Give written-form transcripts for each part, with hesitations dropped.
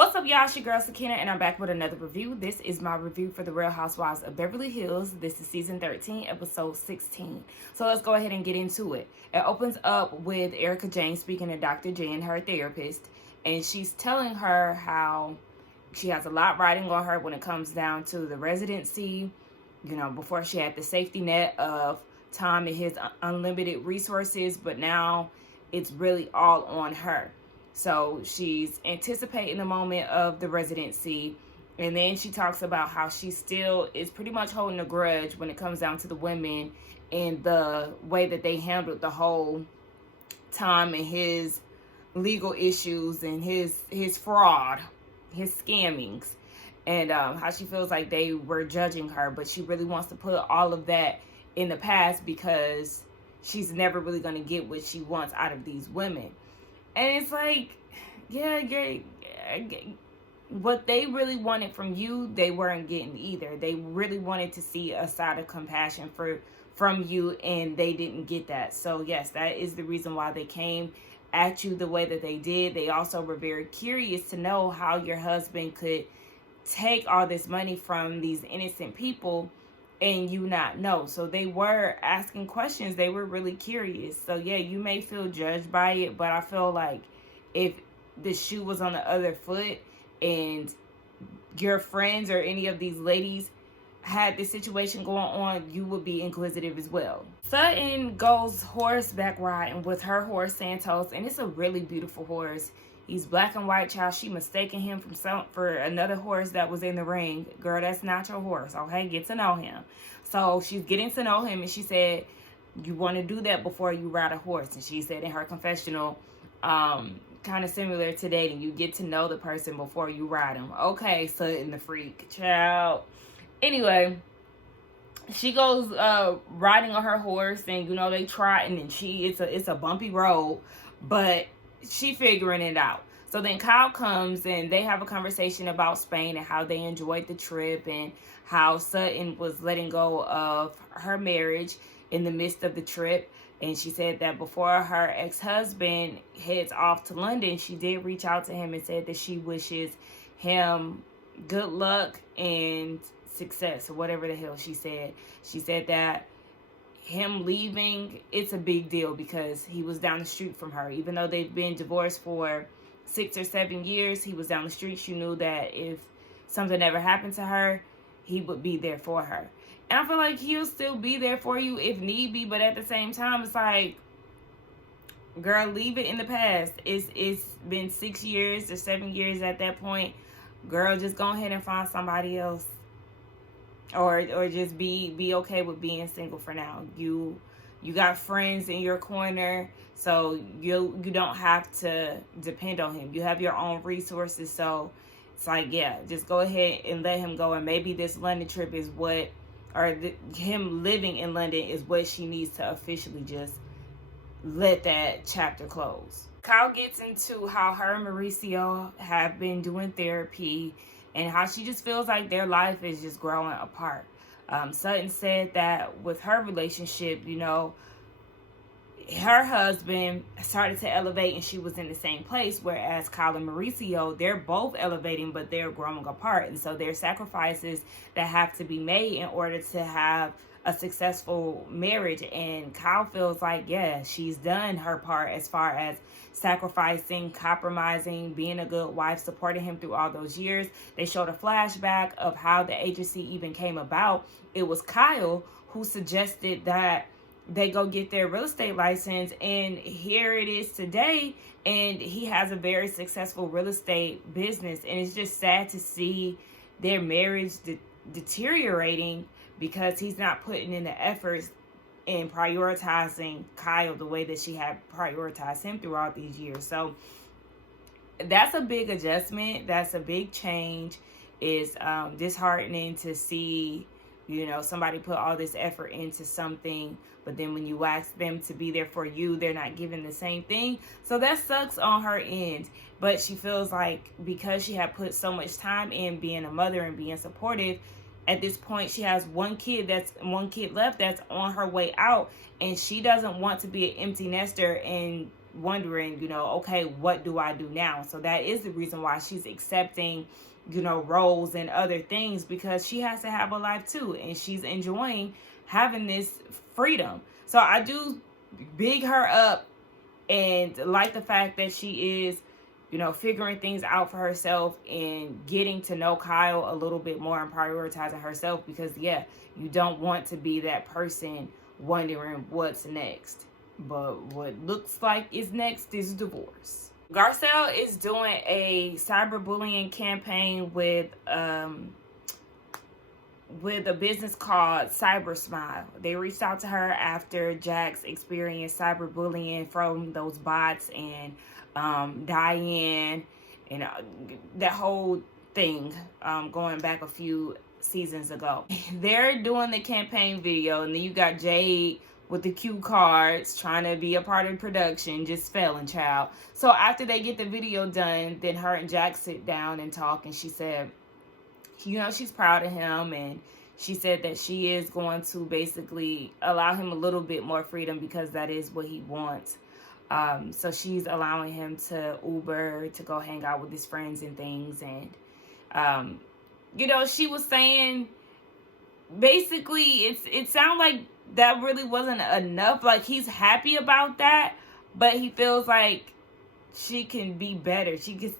What's up, y'all? It's your girl Sakina, and I'm back with another review. This is my review for the Real Housewives of Beverly Hills. This is season 13, episode 16. So let's go ahead and get into it. It opens up with Erica Jane speaking to Dr. Jen, her therapist, and she's telling her how she has a lot riding on her when it comes down to the residency. You know, before she had the safety net of Tom and his unlimited resources, but now it's really all on her. So she's anticipating the moment of the residency. And then she talks about how she still is pretty much holding a grudge when it comes down to the women and the way that they handled the whole Tom and his legal issues and his fraud, his scammings. And how she feels like they were judging her. But she really wants to put all of that in the past because she's never really going to get what she wants out of these women. And it's like, yeah, what they really wanted from you, they weren't getting either. They really wanted to see a side of compassion from you, and they didn't get that. So, yes, that is the reason why they came at you the way that they did. They also were very curious to know how your husband could take all this money from these innocent people and you not know. So they were asking questions. They were really curious. So yeah, you may feel judged by it, but I feel like if the shoe was on the other foot and your friends or any of these ladies had this situation going on, you would be inquisitive as well. Sutton goes horseback riding with her horse Santos, and it's a really beautiful horse. He's black and white, child. She mistaken him for another horse that was in the ring. Girl, that's not your horse, okay? Get to know him. So she's getting to know him, and she said, you want to do that before you ride a horse. And she said in her confessional, kind of similar to dating, you get to know the person before you ride him. Okay, Sutton the freak, child. Anyway, she goes riding on her horse, and you know they trotting, and it's a bumpy road, but she figuring it out. So then Kyle comes and they have a conversation about Spain and how they enjoyed the trip and how Sutton was letting go of her marriage in the midst of the trip. And she said that before her ex-husband heads off to London, she did reach out to him and said that she wishes him good luck and success, or whatever the hell she said. She said that him leaving, it's a big deal because he was down the street from her. Even though they've been divorced for 6 or 7 years, he was down the street. She knew that if something ever happened to her, he would be there for her. And I feel like he'll still be there for you if need be, but at the same time, it's like, girl, leave it in the past. It's been 6 years or 7 years at that point. Girl, just go ahead and find somebody else. Or just be okay with being single for now. You got friends in your corner, so you don't have to depend on him. You have your own resources, so it's like, yeah, just go ahead and let him go. And maybe this London trip is him living in London is what she needs to officially just let that chapter close. Kyle gets into how her and Mauricio have been doing therapy and how she just feels like their life is just growing apart. Sutton said that with her relationship, you know, her husband started to elevate and she was in the same place, whereas Kyle and Mauricio, they're both elevating, but they're growing apart. And so there's sacrifices that have to be made in order to have a successful marriage. And Kyle feels like, yeah, she's done her part as far as sacrificing, compromising, being a good wife, supporting him through all those years. They showed a flashback of how the agency even came about. It was Kyle who suggested that they go get their real estate license, and here it is today, and he has a very successful real estate business. And it's just sad to see their marriage deteriorating because he's not putting in the efforts in prioritizing Kyle the way that she had prioritized him throughout these years. So that's a big adjustment. That's a big change. It's disheartening to see, you know, somebody put all this effort into something, but then when you ask them to be there for you, they're not giving the same thing. So that sucks on her end. But she feels like because she had put so much time in being a mother and being supportive, at this point she has one kid left that's on her way out, and she doesn't want to be an empty nester and wondering, okay, what do I do now? So that is the reason why she's accepting, roles and other things, because she has to have a life too, and she's enjoying having this freedom. So I do big her up and like the fact that she is, figuring things out for herself and getting to know Kyle a little bit more and prioritizing herself, because you don't want to be that person wondering what's next. But what looks like is next is divorce. Garcelle is doing a cyberbullying campaign with a business called Cyber Smile. They reached out to her after Jax experienced cyberbullying from those bots and Diane and that whole thing going back a few seasons ago. They're doing the campaign video, and then you got Jade with the cue cards trying to be a part of production, just failing, child. So after they get the video done, then her and Jax sit down and talk, and she said, she's proud of him, and she said that she is going to basically allow him a little bit more freedom because that is what he wants. So she's allowing him to Uber to go hang out with his friends and things. And, she was saying basically it sounded like that really wasn't enough. Like, he's happy about that, but he feels like she can be better.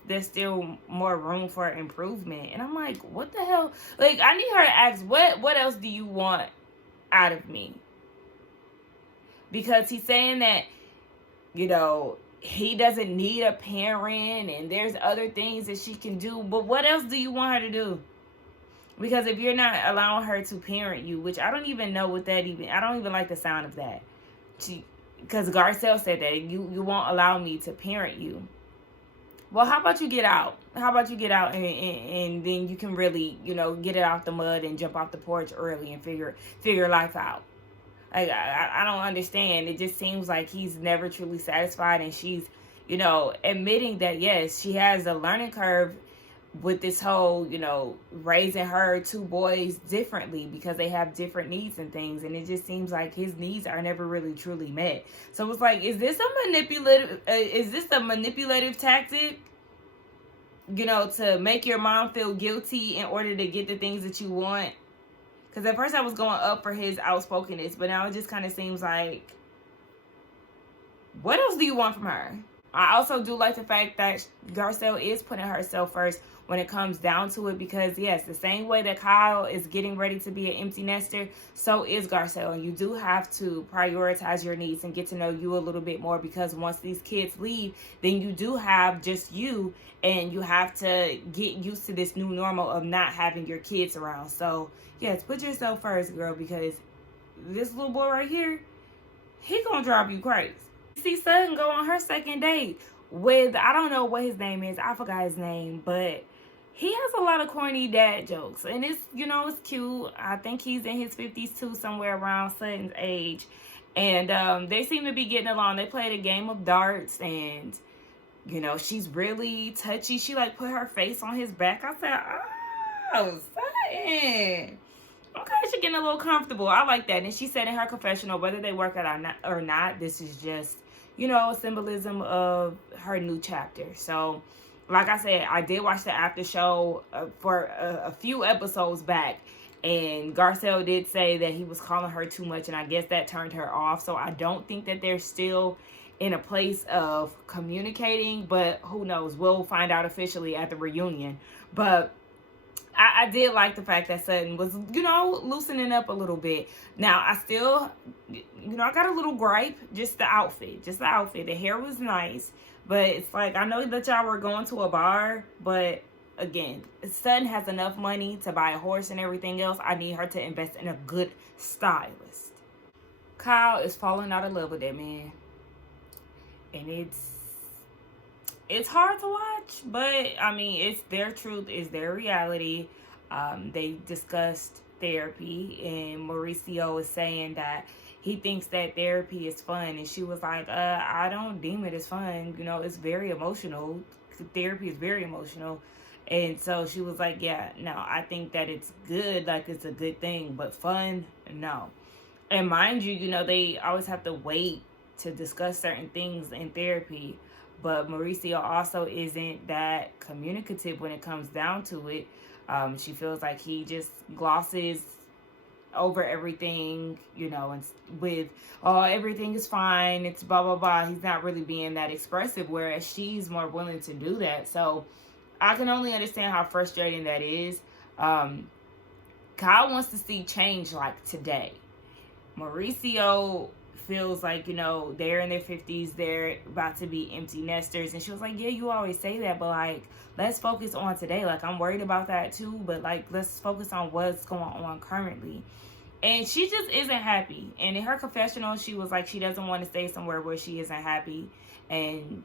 There's still more room for improvement. And I'm like, what the hell? Like, I need her to ask, what else do you want out of me? Because he's saying that, he doesn't need a parent and there's other things that she can do. But what else do you want her to do? Because if you're not allowing her to parent you, which I don't even know what that I don't even like the sound of that. Because Garcelle said that you won't allow me to parent you. Well, how about you get out? How about you get out and then you can really, get it out the mud and jump off the porch early and figure life out. I don't understand. It just seems like he's never truly satisfied, and she's, admitting that, yes, she has a learning curve with this whole, raising her two boys differently because they have different needs and things. And it just seems like his needs are never really truly met. So it's like, is this a manipulative tactic, to make your mom feel guilty in order to get the things that you want? Because at first I was going up for his outspokenness, but now it just kind of seems like, what else do you want from her? I also do like the fact that Garcelle is putting herself first when it comes down to it, because, yes, the same way that Kyle is getting ready to be an empty nester, so is Garcelle. And you do have to prioritize your needs and get to know you a little bit more, because once these kids leave, then you do have just you, and you have to get used to this new normal of not having your kids around. So, yes, put yourself first, girl, because this little boy right here, he gonna drive you crazy. See Sutton go on her second date with, I don't know what his name is. I forgot his name, but he has a lot of corny dad jokes. And it's, it's cute. I think he's in his 50s too, somewhere around Sutton's age. And they seem to be getting along. They played a game of darts, and, she's really touchy. She, put her face on his back. I said, oh, Sutton. Okay, she's getting a little comfortable. I like that. And she said in her confessional, whether they work out or not, this is just, a symbolism of her new chapter. So, like I said, I did watch the after show for a few episodes back. And Garcelle did say that he was calling her too much, and I guess that turned her off. So I don't think that they're still in a place of communicating, but who knows? We'll find out officially at the reunion. But I did like the fact that Sutton was, loosening up a little bit. Now, I still, I got a little gripe. Just the outfit. The hair was nice. But it's like, I know that y'all were going to a bar. But, again, Sutton has enough money to buy a horse and everything else. I need her to invest in a good stylist. Kyle is falling out of love with that man. And it's hard to watch, but I mean, it's their truth, it's their reality. They discussed therapy, and Mauricio is saying that he thinks that therapy is fun, and she was like, I don't deem it as fun. It's very emotional. Therapy is very emotional. And so she was like, yeah, no, I think that it's good, it's a good thing, but fun, no. And mind you, they always have to wait to discuss certain things in therapy. But Mauricio also isn't that communicative when it comes down to it. She feels like he just glosses over everything, and with, oh, everything is fine, it's blah blah blah. He's not really being that expressive, whereas she's more willing to do that. So I can only understand how frustrating that is. Kyle wants to see change like today. Mauricio feels like, they're in their 50s, they're about to be empty nesters. And she was like, yeah, you always say that, but like, let's focus on today. Like, I'm worried about that too, but like, let's focus on what's going on currently. And she just isn't happy. And in her confessional, she was like, she doesn't want to stay somewhere where she isn't happy. And,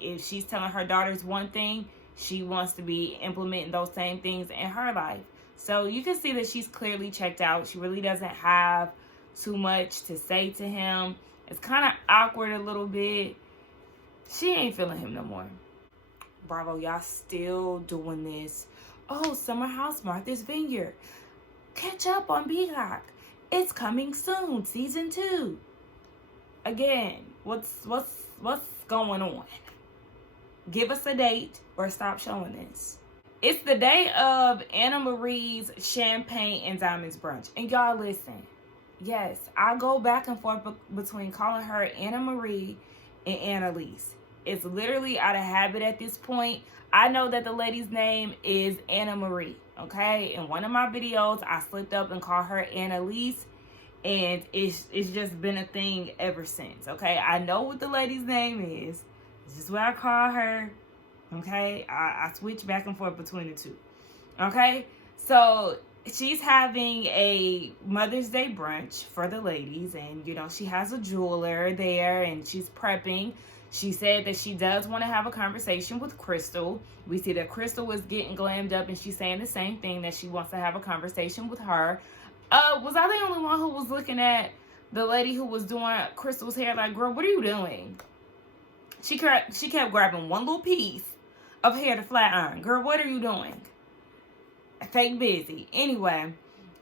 if she's telling her daughters one thing, she wants to be implementing those same things in her life. So you can see that she's clearly checked out. She really doesn't have too much to say to him. It's kind of awkward a little bit. She ain't feeling him no more. Bravo, y'all still doing this. Oh, Summer House, Martha's Vineyard. Catch up on Peacock. It's coming soon, season 2. Again, what's going on? Give us a date or stop showing this. It's the day of Anna Marie's Champagne and Diamonds brunch. And y'all listen. Yes, I go back and forth between calling her Anna Marie and Annalise. It's literally out of habit at this point. I know that the lady's name is Anna Marie, okay? In one of my videos, I slipped up and called her Annalise, and it's just been a thing ever since, okay? I know what the lady's name is. This is what I call her, okay? I switch back and forth between the two, okay? So she's having a Mother's Day brunch for the ladies, and, she has a jeweler there, and she's prepping. She said that she does want to have a conversation with Crystal. We see that Crystal was getting glammed up, and she's saying the same thing, that she wants to have a conversation with her. Was I the only one who was looking at the lady who was doing Crystal's hair like, girl, what are you doing? She kept grabbing one little piece of hair to flat iron. Girl, what are you doing? Fake busy. Anyway,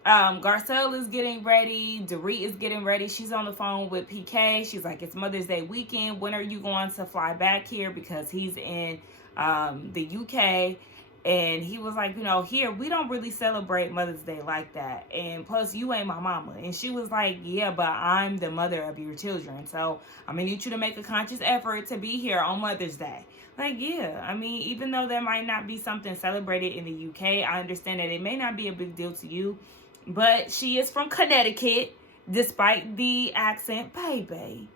Garcelle is getting ready. Dorit is getting ready. She's on the phone with PK. She's like, it's Mother's Day weekend. When are you going to fly back here? Because he's in the UK. And he was like, here, we don't really celebrate Mother's Day like that. And plus, you ain't my mama. And she was like, yeah, but I'm the mother of your children. So I'm going to need you to make a conscious effort to be here on Mother's Day. Like, yeah, I mean, even though there might not be something celebrated in the UK, I understand that it may not be a big deal to you. But she is from Connecticut, despite the accent. Baby,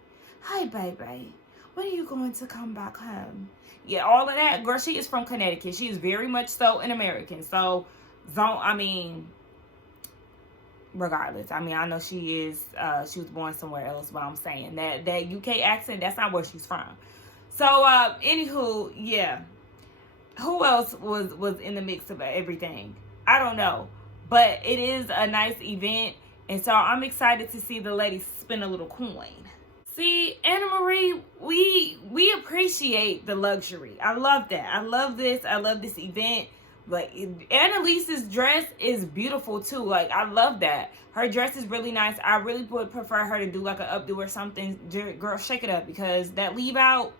hi, baby, when are you going to come back home? Yeah, all of that. Girl, she is from Connecticut. She is very much so an American. So, regardless. I know she was born somewhere else, but I'm saying that UK accent, that's not where she's from. So, anywho, yeah. Who else was in the mix of everything? I don't know. But it is a nice event. And so I'm excited to see the ladies spend a little coin. See, Anna Marie, we appreciate the luxury. I love that. I love this. I love this event. Like, Annalise's dress is beautiful too. Like, I love that. Her dress is really nice. I really would prefer her to do like an updo or something. Girl, shake it up, because that leave out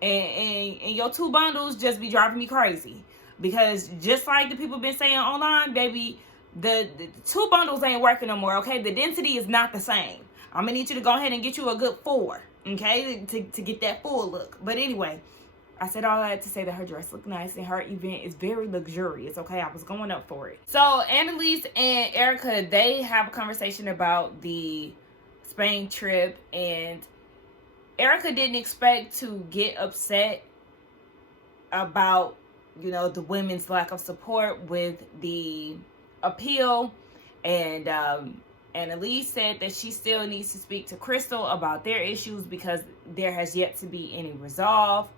and your 2 bundles just be driving me crazy. Because just like the people been saying online, baby, the 2 bundles ain't working no more, okay? The density is not the same. I'm going to need you to go ahead and get you a good 4, okay, to get that full look. But anyway, I said all that to say that her dress looked nice and her event is very luxurious, okay? I was going up for it. So Annalise and Erica, they have a conversation about the Spain trip, and Erica didn't expect to get upset about, the women's lack of support with the appeal. And Annalise said that she still needs to speak to Crystal about their issues because there has yet to be any resolve.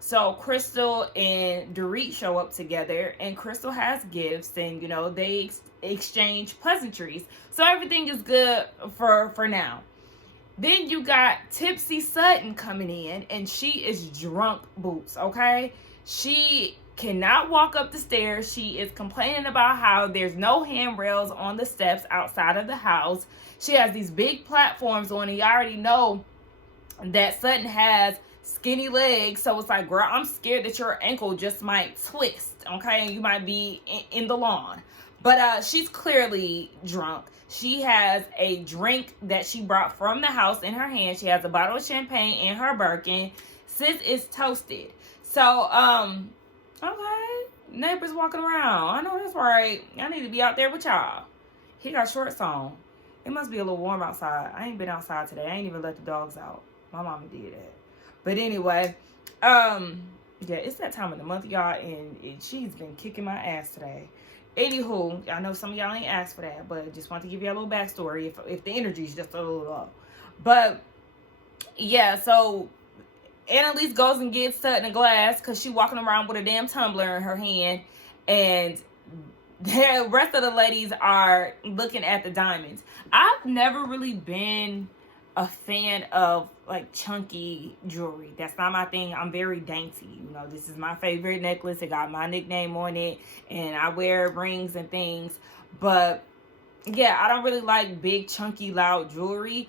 So Crystal and Dorit show up together, and Crystal has gifts, and they exchange pleasantries. So everything is good for now. Then you got Tipsy Sutton coming in, and she is drunk boots, okay? She cannot walk up the stairs. She is complaining about how there's no handrails on the steps outside of the house. She has these big platforms on, and you already know that Sutton has skinny legs. So it's like, girl, I'm scared that your ankle just might twist, okay? And you might be in the lawn. But she's clearly drunk. She has a drink that she brought from the house in her hand. She has a bottle of champagne in her Birkin. Sis is toasted. So, okay. Neighbors walking around. I know that's right. I need to be out there with y'all. He got shorts on. It must be a little warm outside. I ain't been outside today. I ain't even let the dogs out. My mama did that. But anyway, yeah, it's that time of the month, y'all, and she's been kicking my ass today. Anywho, I know some of y'all ain't asked for that, but just want to give you a little backstory if the energy's just a little low. But yeah, so Annalise goes and gets Sutton a glass because she walking around with a damn tumbler in her hand, and the rest of the ladies are looking at the diamonds. I've never really been a fan of like chunky jewelry. That's not my thing. I'm very dainty. You know, this is my favorite necklace. It got my nickname on it, and I wear rings and things. But yeah, I don't really like big, chunky, loud jewelry.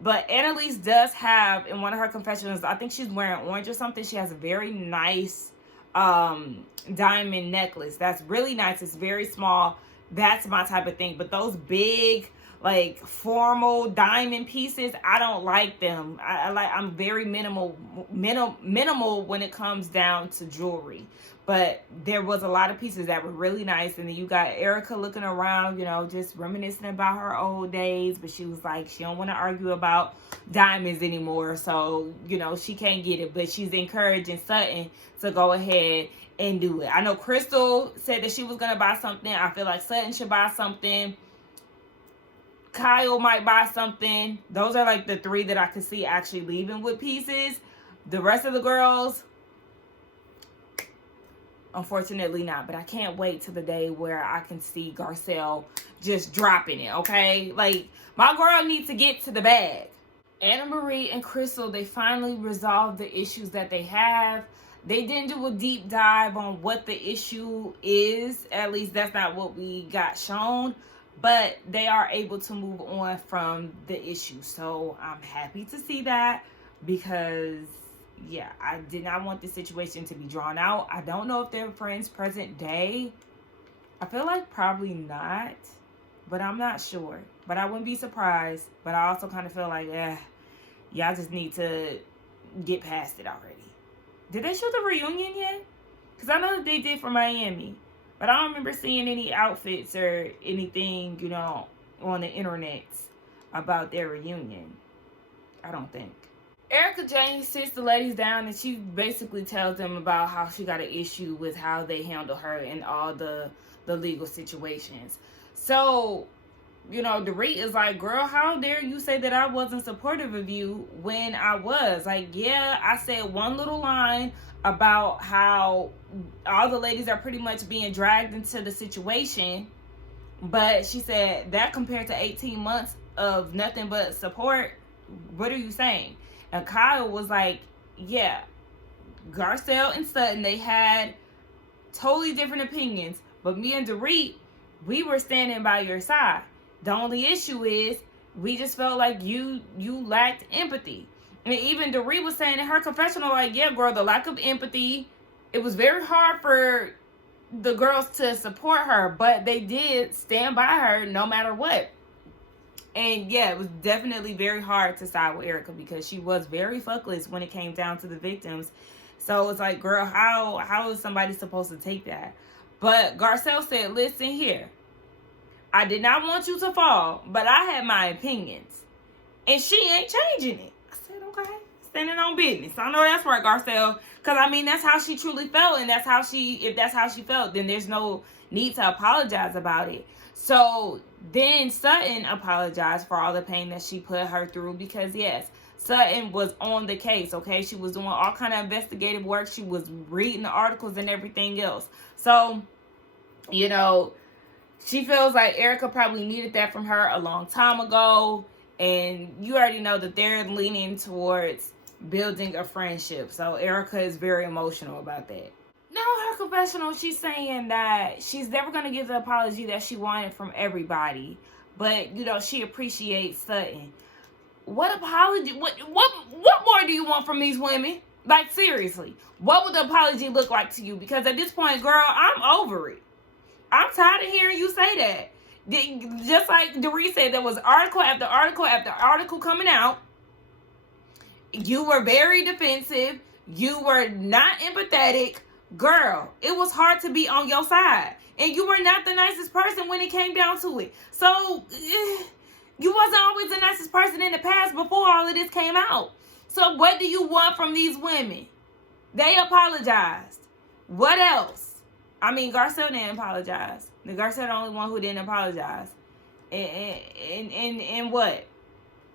But Annalise does have, in one of her confessions, I think she's wearing orange or something. She has a very nice diamond necklace. That's really nice. It's very small. That's my type of thing. But those big, like formal diamond pieces, I don't like them. I'm very minimal when it comes down to jewelry. But there was a lot of pieces that were really nice. And then you got Erica looking around, you know, just reminiscing about her old days. But she was like, she don't want to argue about diamonds anymore. So, you know, she can't get it. But she's encouraging Sutton to go ahead and do it. I know Crystal said that she was going to buy something. I feel like Sutton should buy something. Kyle might buy something. Those are like the three that I could see actually leaving with pieces. The rest of the girls, unfortunately not. But I can't wait till the day where I can see Garcelle just dropping it, okay? Like, my girl needs to get to the bag. Anna Marie and Crystal, they finally resolved the issues that they have. They didn't do a deep dive on what the issue is. At least that's not what we got shown. But they are able to move on from the issue. So I'm happy to see that because, yeah, I did not want this situation to be drawn out. I don't know if they're friends present day. I feel like probably not, but I'm not sure. But I wouldn't be surprised. But I also kind of feel like, y'all just need to get past it already. Did they shoot the reunion yet? Because I know that they did for Miami. But I don't remember seeing any outfits or anything, you know, on the internet about their reunion. I don't think. Erica Jane sits the ladies down and she basically tells them about how she got an issue with how they handle her in all the legal situations. So, you know, Dorit is like, girl, how dare you say that I wasn't supportive of you when I was? Like, yeah, I said one little line about how all the ladies are pretty much being dragged into the situation. But she said that compared to 18 months of nothing but support, what are you saying? And Kyle was like, yeah, Garcelle and Sutton, they had totally different opinions. But me and Dorit, we were standing by your side. The only issue is we just felt like you lacked empathy. And even Dorit was saying in her confessional, like, yeah, girl, the lack of empathy, it was very hard for the girls to support her, but they did stand by her no matter what. And yeah, it was definitely very hard to side with Erica because she was very fuckless when it came down to the victims. So it's like, girl, how is somebody supposed to take that? But Garcelle said, listen here, I did not want you to fall, but I had my opinions. And she ain't changing it. Okay, standing on business. I know that's right, Garcelle. Because, I mean, that's how she truly felt. And that's how if that's how she felt, then there's no need to apologize about it. So, then Sutton apologized for all the pain that she put her through. Because, yes, Sutton was on the case, okay? She was doing all kind of investigative work. She was reading the articles and everything else. So, you know, she feels like Erica probably needed that from her a long time ago. And you already know that they're leaning towards building a friendship. So Erica is very emotional about that. Now, her confessional, she's saying that she's never going to give the apology that she wanted from everybody. But, you know, she appreciates Sutton. What apology? What more do you want from these women? Like, seriously, what would the apology look like to you? Because at this point, girl, I'm over it. I'm tired of hearing you say that. Just like Doree said, there was article after article after article coming out. You were very defensive. You were not empathetic. Girl, it was hard to be on your side. And you were not the nicest person when it came down to it. So, you wasn't always the nicest person in the past before all of this came out. So what do you want from these women? They apologized. What else? I mean, Garcelle didn't apologize. Garcelle the only one who didn't apologize. And what?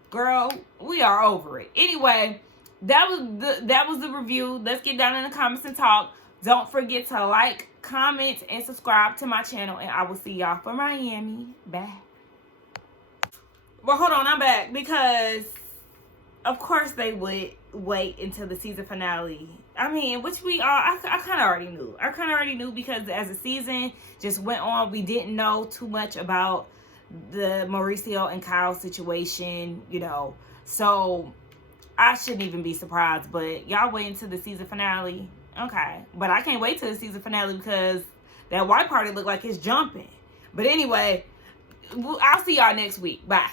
Girl, we are over it. Anyway, that was the review. Let's get down in the comments and talk. Don't forget to like, comment, and subscribe to my channel. And I will see y'all for Miami. Bye. Well, hold on. I'm back because, of course, they would wait until the season finale. I mean, which we all, I kind of already knew. I kind of already knew because as the season just went on, we didn't know too much about the Mauricio and Kyle situation, you know. So, I shouldn't even be surprised. But y'all wait until the season finale. Okay. But I can't wait till the season finale because that white party look like it's jumping. But anyway, I'll see y'all next week. Bye.